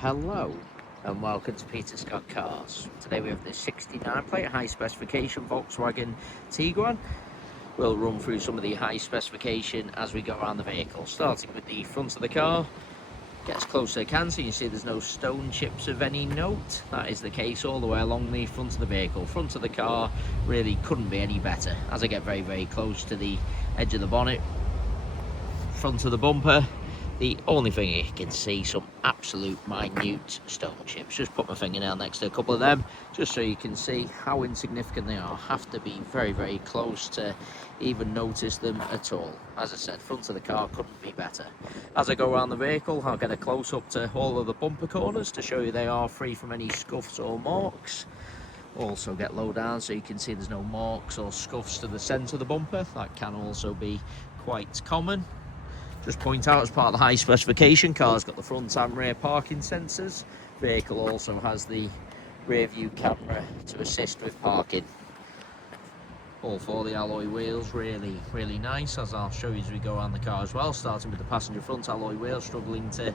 Hello and welcome to Peter Scott Cars. Today we have the 69 plate high specification Volkswagen Tiguan. We'll run through some of the high specification as we go around the vehicle, starting with the front of the car. Get as close as I can so you can see there's no stone chips of any note. That is the case all the way along the front of the vehicle. Front of the car really couldn't be any better. As I get very close to the edge of the bonnet, front of the bumper, the only thing you can see, some absolute minute stone chips. Just put my fingernail next to a couple of them, just so you can see how insignificant they are. Have to be very close to even notice them at all. As I said, front of the car couldn't be better. As I go around the vehicle, I'll get a close-up to all of the bumper corners to show you they are free from any scuffs or marks. Also get low down so you can see there's no marks or scuffs to the centre of the bumper. That can also be quite common. Just point out, as part of the high specification, car's got the front and rear parking sensors. Vehicle also has the rear view camera to assist with parking. All for the alloy wheels, really nice, as I'll show you as we go around the car as well. Starting with the passenger front alloy wheels, struggling to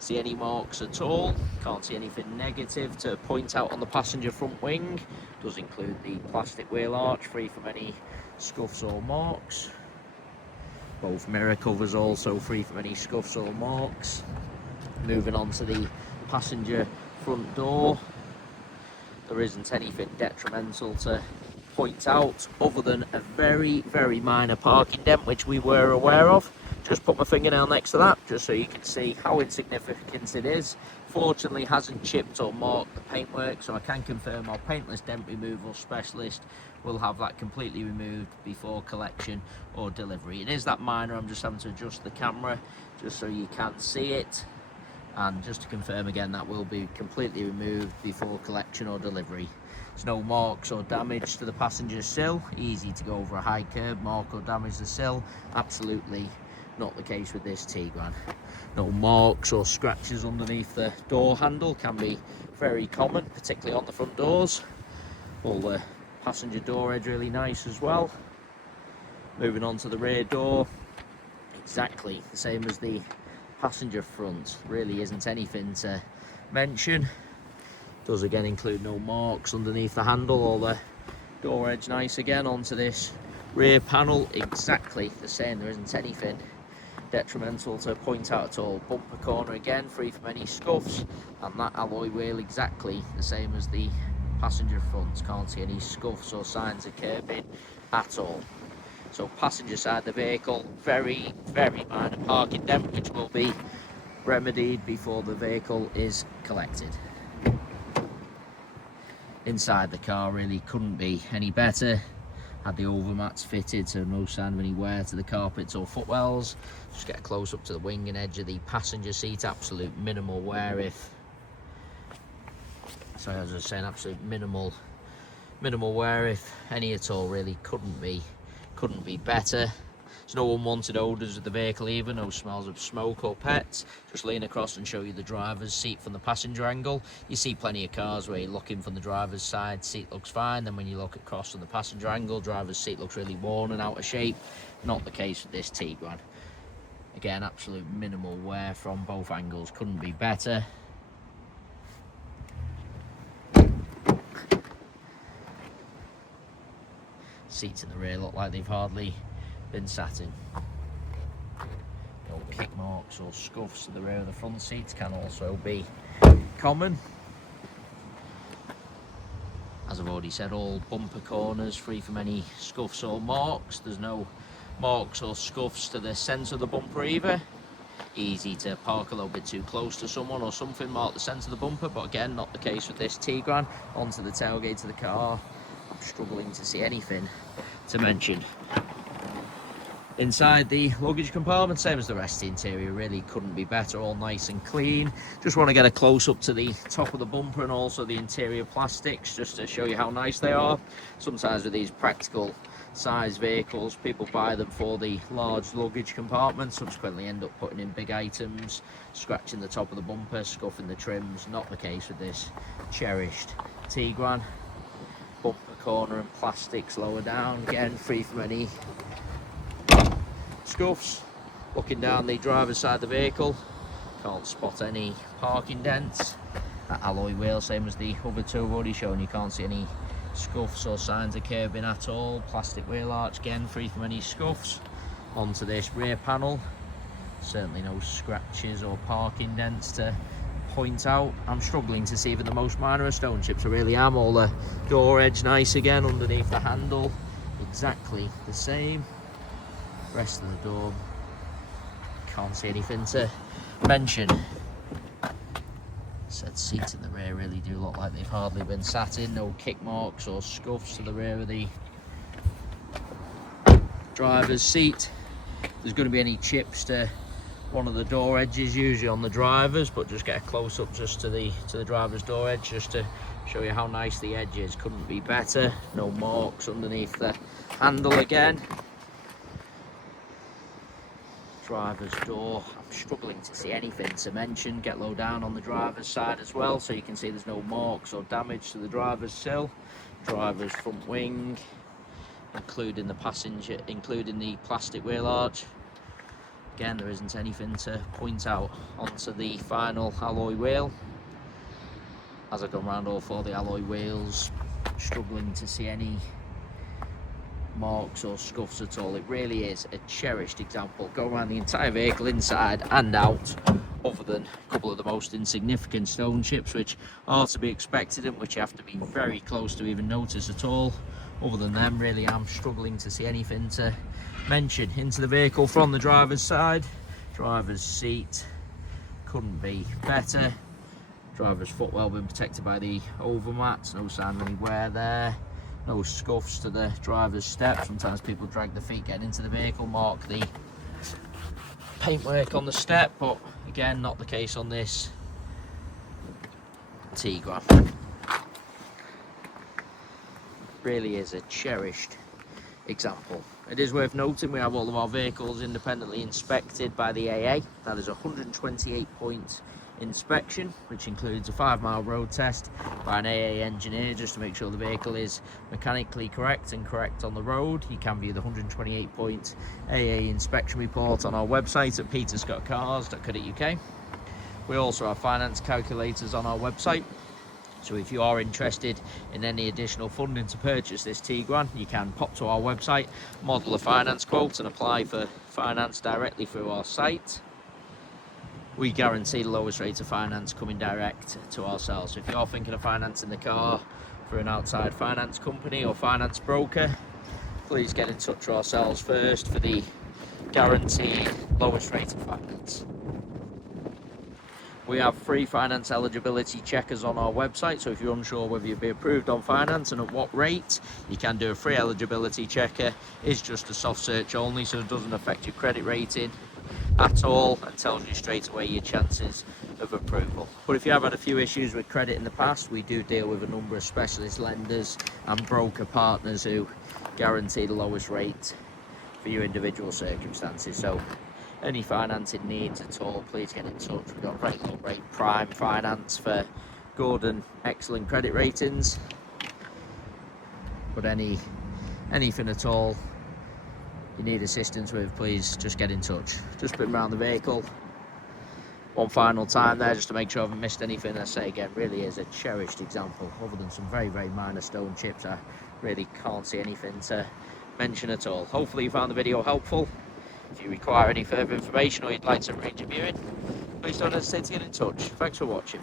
see any marks at all. Can't see anything negative to point out on the passenger front wing. Does include the plastic wheel arch, free from any scuffs or marks. Both mirror covers also free from any scuffs or marks. Moving on to the passenger front door, there isn't anything detrimental to point out other than a very minor parking dent, which we were aware of. Just put my fingernail next to that just so you can see how insignificant it is. Fortunately hasn't chipped or marked the paintwork, so I can confirm our paintless dent removal specialist will have that completely removed before collection or delivery. It is that minor. I'm just having to adjust the camera just so you can see it, and just to confirm again, that will be completely removed before collection or delivery. There's no marks or damage to the passenger sill. Easy to go over a high curb, mark or damage the sill. Absolutely not the case with this Tiguan. No marks or scratches underneath the door handle, can be very common, particularly on the front doors. All the passenger door edge really nice as well. Moving on to the rear door, exactly the same as the passenger front. Really isn't anything to mention. Does again include no marks underneath the handle. All the door edge nice again. Onto this rear panel, exactly the same. There isn't anything detrimental to point out at all. Bumper corner again, free from any scuffs, and that alloy wheel exactly the same as the passenger front. Can't see any scuffs or signs of curbing at all. So passenger side of the vehicle, very minor parking dent, which will be remedied before the vehicle is collected. Inside the car really couldn't be any better. Had the overmats fitted, so no sign of any wear to the carpets or footwells. Just get a close up to the wing and edge of the passenger seat. Absolute minimal wear, as I was saying, absolute minimal wear, if any at all. Really couldn't be better. There's no unwanted odours with the vehicle either, no smells of smoke or pets. Just lean across and show you the driver's seat from the passenger angle. You see plenty of cars where you're looking from the driver's side, seat looks fine, then when you look across from the passenger angle, driver's seat looks really worn and out of shape. Not the case with this Tiguan. Again, absolute minimal wear from both angles, couldn't be better. Seats in the rear look like they've hardly been sat in. No kick marks or scuffs to the rear of the front seats, can also be common. As I've already said, all bumper corners free from any scuffs or marks. There's no marks or scuffs to the centre of the bumper either. Easy to park a little bit too close to someone or something, mark the centre of the bumper, but again, not the case with this Tiguan. Onto the tailgate of the car, I'm struggling to see anything to mention. Inside the luggage compartment, same as the rest of the interior, really couldn't be better, all nice and clean. Just want to get a close up to the top of the bumper and also the interior plastics, just to show you how nice they are. Sometimes with these practical size vehicles, people buy them for the large luggage compartment, subsequently end up putting in big items, scratching the top of the bumper, scuffing the trims. Not the case with this cherished Tiguan. Bumper corner and plastics lower down, again free from any scuffs. Looking down the driver's side of the vehicle, can't spot any parking dents. That alloy wheel, same as the other two I've already shown, you can't see any scuffs or signs of curbing at all. Plastic wheel arch, again free from any scuffs. Onto this rear panel, certainly no scratches or parking dents to point out. I'm struggling to see even the most minor of stone chips, I really am. All the door edge nice again, underneath the handle exactly the same. Rest of the door, can't see anything to mention. Said seats in the rear really do look like they've hardly been sat in. No kick marks or scuffs to the rear of the driver's seat. There's going to be any chips to one of the door edges, usually on the driver's, but just get a close up just to the driver's door edge, just to show you how nice the edge is. Couldn't be better. No marks underneath the handle again. Driver's door, I'm struggling to see anything to mention. Get low down on the driver's side as well, so you can see there's no marks or damage to the driver's sill. Driver's front wing, including the plastic wheel arch. Again, there isn't anything to point out. Onto the final alloy wheel. As I go around all four of the alloy wheels, struggling to see any marks or scuffs at all. It really is a cherished example. Go around the entire vehicle inside and out, other than a couple of the most insignificant stone chips which are to be expected and which you have to be very close to even notice at all. Other than them, really I'm struggling to see anything to mention. Into the vehicle from the driver's side. Driver's seat, couldn't be better. Driver's footwell been protected by the overmats, no sign of any wear there. No scuffs to the driver's step. Sometimes people drag the feet getting into the vehicle, mark the paintwork on the step, but again, not the case on this Tiguan. Really is a cherished example. It is worth noting we have all of our vehicles independently inspected by the AA. That is a 128-point inspection, which includes a 5-mile road test by an AA engineer, just to make sure the vehicle is mechanically correct and correct on the road. You can view the 128-point AA inspection report on our website at peterscottcars.co.uk. We also have finance calculators on our website, so if you are interested in any additional funding to purchase this Tiguan, you can pop to our website, model a finance quote and apply for finance directly through our site. We guarantee the lowest rate of finance coming direct to ourselves. So if you're thinking of financing the car for an outside finance company or finance broker, please get in touch with ourselves first for the guaranteed lowest rate of finance. We have free finance eligibility checkers on our website, so if you're unsure whether you'll be approved on finance and at what rate, you can do a free eligibility checker. It's just a soft search only, so it doesn't affect your credit rating at all and tells you straight away your chances of approval. But if you have had a few issues with credit in the past, we do deal with a number of specialist lenders and broker partners who guarantee the lowest rate for your individual circumstances. So any financing needs at all, please get in touch. We've got very low rate prime finance for good and excellent credit ratings. But anything at all you need assistance with, please just get in touch. Just been around the vehicle one final time there just to make sure I haven't missed anything. I say again, really is a cherished example. Other than some very, very minor stone chips, I really can't see anything to mention at all. Hopefully you found the video helpful. If you require any further information or you'd like to arrange a viewing, please don't hesitate to get in touch. Thanks for watching.